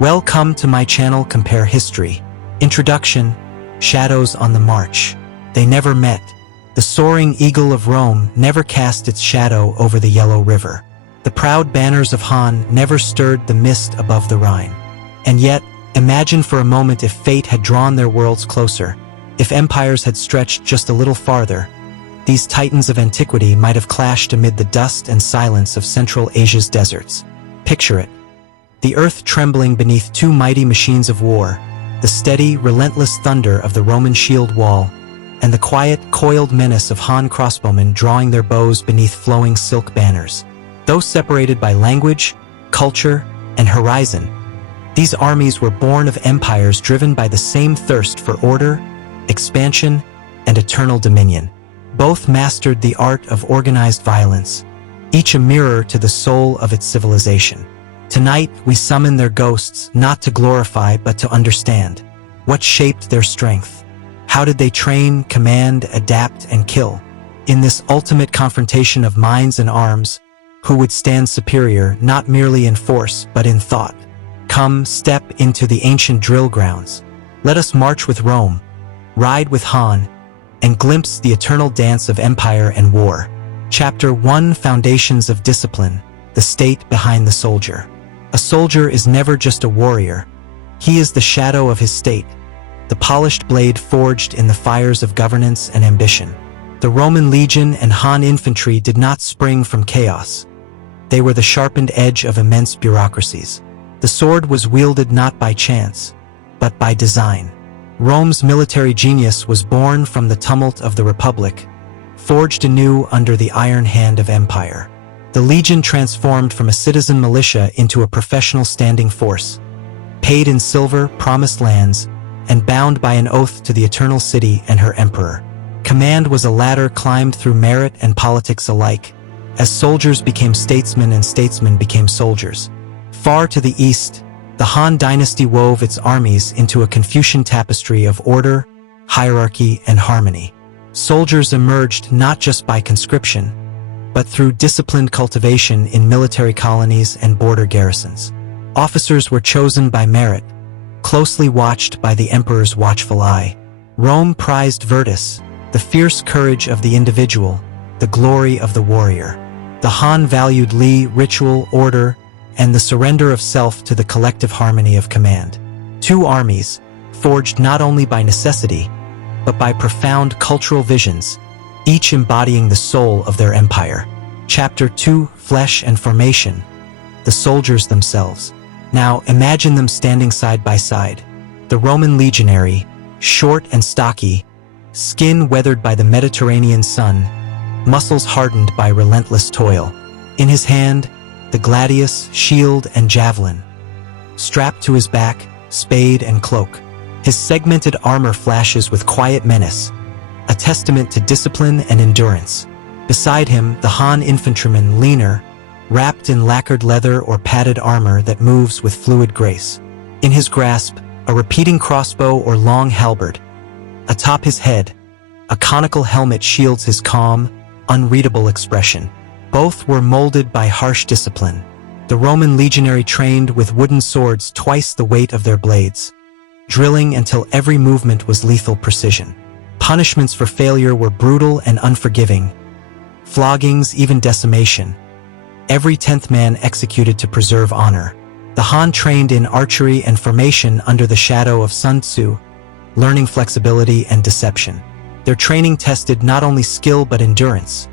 Welcome to my channel Compare History. Introduction: Shadows on the March. They never met. The soaring eagle of Rome never cast its shadow over the Yellow River. The proud banners of Han never stirred the mist above the Rhine. And yet, imagine for a moment if fate had drawn their worlds closer, if empires had stretched just a little farther. These titans of antiquity might have clashed amid the dust and silence of Central Asia's deserts. Picture it. The earth trembling beneath two mighty machines of war, the steady, relentless thunder of the Roman shield wall, and the quiet, coiled menace of Han crossbowmen drawing their bows beneath flowing silk banners. Though separated by language, culture, and horizon, these armies were born of empires driven by the same thirst for order, expansion, and eternal dominion. Both mastered the art of organized violence, each a mirror to the soul of its civilization. Tonight, we summon their ghosts not to glorify but to understand. What shaped their strength? How did they train, command, adapt, and kill? In this ultimate confrontation of minds and arms, who would stand superior not merely in force but in thought? Come, step into the ancient drill grounds. Let us march with Rome, ride with Han, and glimpse the eternal dance of empire and war. Chapter 1: Foundations of Discipline, the state behind the soldier. A soldier is never just a warrior. He is the shadow of his state, the polished blade forged in the fires of governance and ambition. The Roman legion and Han infantry did not spring from chaos. They were the sharpened edge of immense bureaucracies. The sword was wielded not by chance, but by design. Rome's military genius was born from the tumult of the Republic, forged anew under the iron hand of empire. The legion transformed from a citizen militia into a professional standing force, paid in silver, promised lands, and bound by an oath to the eternal city and her emperor. Command was a ladder climbed through merit and politics alike, as soldiers became statesmen and statesmen became soldiers. Far to the east, the Han dynasty wove its armies into a Confucian tapestry of order, hierarchy, and harmony. Soldiers emerged not just by conscription, but through disciplined cultivation in military colonies and border garrisons. Officers were chosen by merit, closely watched by the emperor's watchful eye. Rome prized virtus, the fierce courage of the individual, the glory of the warrior. The Han valued li, ritual, order, and the surrender of self to the collective harmony of command. Two armies, forged not only by necessity, but by profound cultural visions, each embodying the soul of their empire. Chapter 2: Flesh and Formation, the soldiers themselves. Now imagine them standing side by side. The Roman legionary, short and stocky, skin weathered by the Mediterranean sun, muscles hardened by relentless toil. In his hand, the gladius, shield, and javelin. Strapped to his back, spade and cloak. His segmented armor flashes with quiet menace, a testament to discipline and endurance. Beside him, the Han infantryman, leaner, wrapped in lacquered leather or padded armor that moves with fluid grace. In his grasp, a repeating crossbow or long halberd. Atop his head, a conical helmet shields his calm, unreadable expression. Both were molded by harsh discipline. The Roman legionary trained with wooden swords twice the weight of their blades, drilling until every movement was lethal precision. Punishments for failure were brutal and unforgiving. Floggings, even decimation. Every 10th man executed to preserve honor. The Han trained in archery and formation under the shadow of Sun Tzu, learning flexibility and deception. Their training tested not only skill but endurance.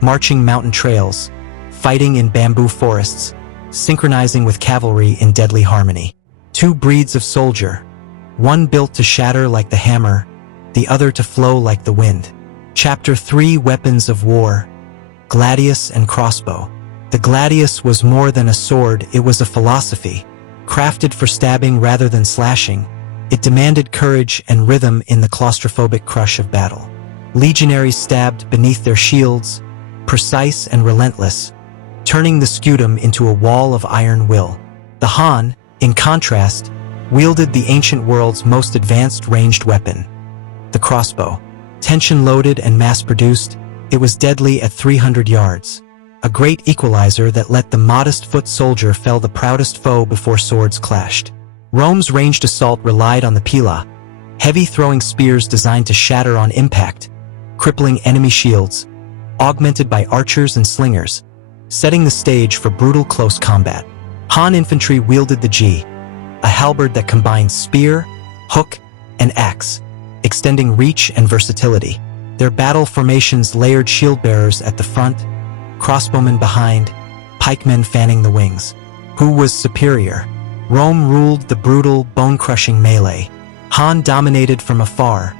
Marching mountain trails, fighting in bamboo forests, synchronizing with cavalry in deadly harmony. Two breeds of soldier, one built to shatter like the hammer, the other to flow like the wind. Chapter 3: Weapons of War, Gladius and Crossbow. The gladius was more than a sword, it was a philosophy. Crafted for stabbing rather than slashing, it demanded courage and rhythm in the claustrophobic crush of battle. Legionaries stabbed beneath their shields, precise and relentless, turning the scutum into a wall of iron will. The Han, in contrast, wielded the ancient world's most advanced ranged weapon, the crossbow. Tension-loaded and mass-produced, it was deadly at 300 yards. a great equalizer that let the modest foot soldier fell the proudest foe before swords clashed. Rome's ranged assault relied on the pila, heavy throwing spears designed to shatter on impact, crippling enemy shields, augmented by archers and slingers, setting the stage for brutal close combat. Han infantry wielded the Ji, a halberd that combined spear, hook, and axe, extending reach and versatility. Their battle formations layered shield-bearers at the front, crossbowmen behind, pikemen fanning the wings. Who was superior? Rome ruled the brutal, bone-crushing melee. Han dominated from afar,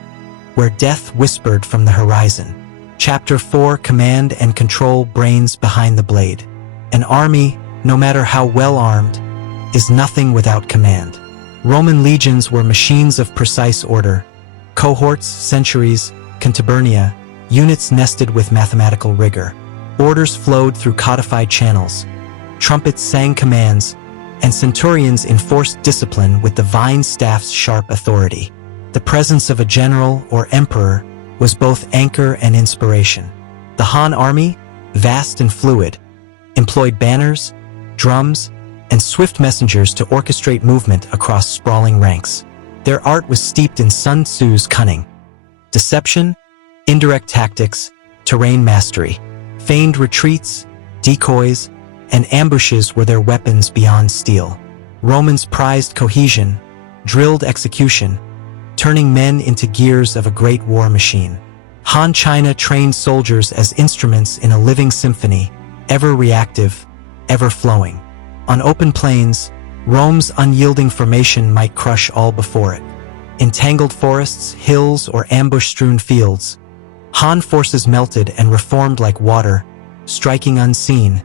where death whispered from the horizon. Chapter 4: Command and Control. Brains behind the blade. An army, no matter how well armed, is nothing without command. Roman legions were machines of precise order. Cohorts, centuries, contubernia, units nested with mathematical rigor. Orders flowed through codified channels. Trumpets sang commands, and centurions enforced discipline with the vine staff's sharp authority. The presence of a general or emperor was both anchor and inspiration. The Han army, vast and fluid, employed banners, drums, and swift messengers to orchestrate movement across sprawling ranks. Their art was steeped in Sun Tzu's cunning. Deception, indirect tactics, terrain mastery. Feigned retreats, decoys, and ambushes were their weapons beyond steel. Romans prized cohesion, drilled execution, turning men into gears of a great war machine. Han China trained soldiers as instruments in a living symphony, ever reactive, ever flowing. On open plains, Rome's unyielding formation might crush all before it. In tangled forests, hills, or ambush-strewn fields, Han forces melted and reformed like water, striking unseen,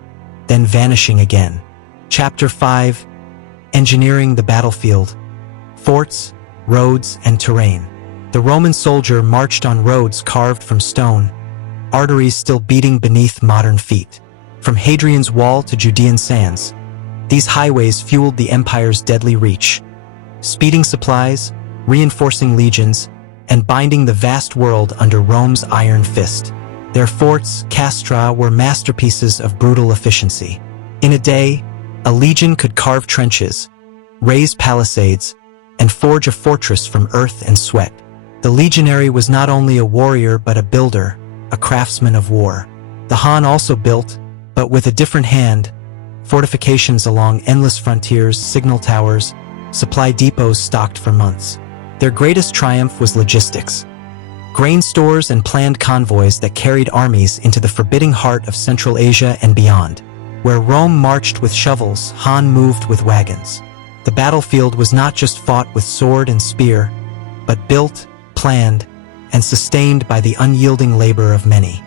then vanishing again. Chapter 5: Engineering the Battlefield. Forts, roads, and terrain. The Roman soldier marched on roads carved from stone, arteries still beating beneath modern feet. From Hadrian's Wall to Judean sands, these highways fueled the empire's deadly reach, speeding supplies, reinforcing legions, and binding the vast world under Rome's iron fist. Their forts, castra, were masterpieces of brutal efficiency. In a day, a legion could carve trenches, raise palisades, and forge a fortress from earth and sweat. The legionary was not only a warrior but a builder, a craftsman of war. The Han also built, but with a different hand, fortifications along endless frontiers, signal towers, supply depots stocked for months. Their greatest triumph was logistics. Grain stores and planned convoys that carried armies into the forbidding heart of Central Asia and beyond. Where Rome marched with shovels, Han moved with wagons. The battlefield was not just fought with sword and spear, but built, planned, and sustained by the unyielding labor of many.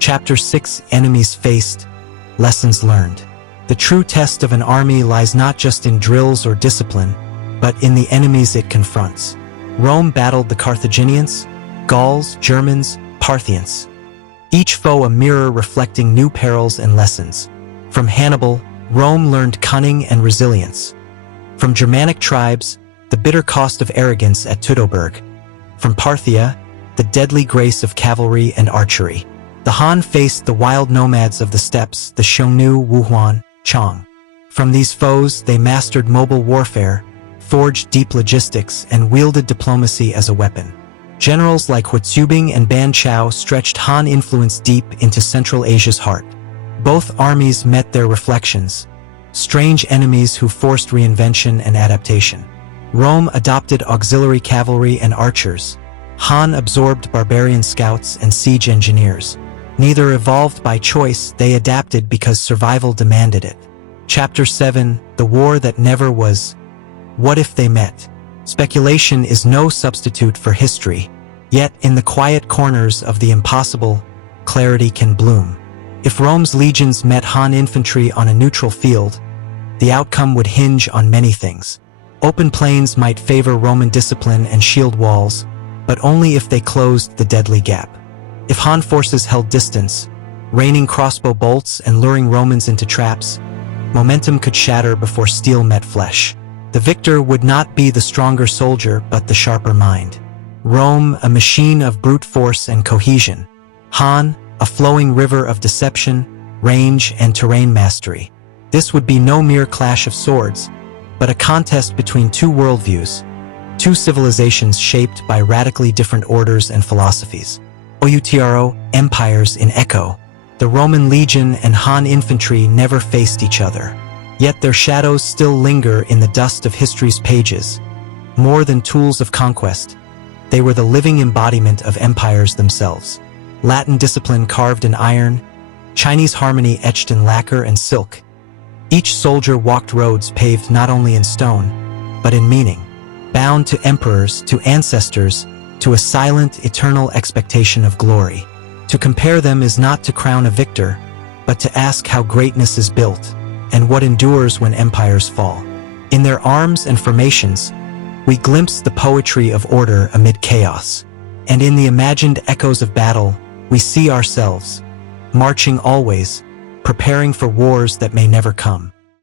Chapter 6: Enemies Faced, Lessons Learned. The true test of an army lies not just in drills or discipline, but in the enemies it confronts. Rome battled the Carthaginians, Gauls, Germans, Parthians. Each foe a mirror reflecting new perils and lessons. From Hannibal, Rome learned cunning and resilience. From Germanic tribes, the bitter cost of arrogance at Teutoburg. From Parthia, the deadly grace of cavalry and archery. The Han faced the wild nomads of the steppes, the Xiongnu, Wuhuan, Chong. From these foes, they mastered mobile warfare, forged deep logistics, and wielded diplomacy as a weapon. Generals like Huizubing and Ban Chao stretched Han influence deep into Central Asia's heart. Both armies met their reflections, strange enemies who forced reinvention and adaptation. Rome adopted auxiliary cavalry and archers. Han absorbed barbarian scouts and siege engineers. Neither evolved by choice, they adapted because survival demanded it. Chapter 7: The War That Never Was. What if they met? Speculation is no substitute for history, yet in the quiet corners of the impossible, clarity can bloom. If Rome's legions met Han infantry on a neutral field, the outcome would hinge on many things. Open plains might favor Roman discipline and shield walls, but only if they closed the deadly gap. If Han forces held distance, raining crossbow bolts and luring Romans into traps, Momentum could shatter before steel met flesh. The victor would not be the stronger soldier, but the sharper mind. Rome, a machine of brute force and cohesion. Han, a flowing river of deception, range, and terrain mastery. This would be no mere clash of swords, but a contest between two worldviews, two civilizations shaped by radically different orders and philosophies. Outro, empires in echo. The Roman legion and Han infantry never faced each other. Yet their shadows still linger in the dust of history's pages. More than tools of conquest, they were the living embodiment of empires themselves. Latin discipline carved in iron, Chinese harmony etched in lacquer and silk. Each soldier walked roads paved not only in stone, but in meaning, bound to emperors, to ancestors, to a silent, eternal expectation of glory. To compare them is not to crown a victor, but to ask how greatness is built, and what endures when empires fall. In their arms and formations, we glimpse the poetry of order amid chaos. And in the imagined echoes of battle, we see ourselves, marching always, preparing for wars that may never come.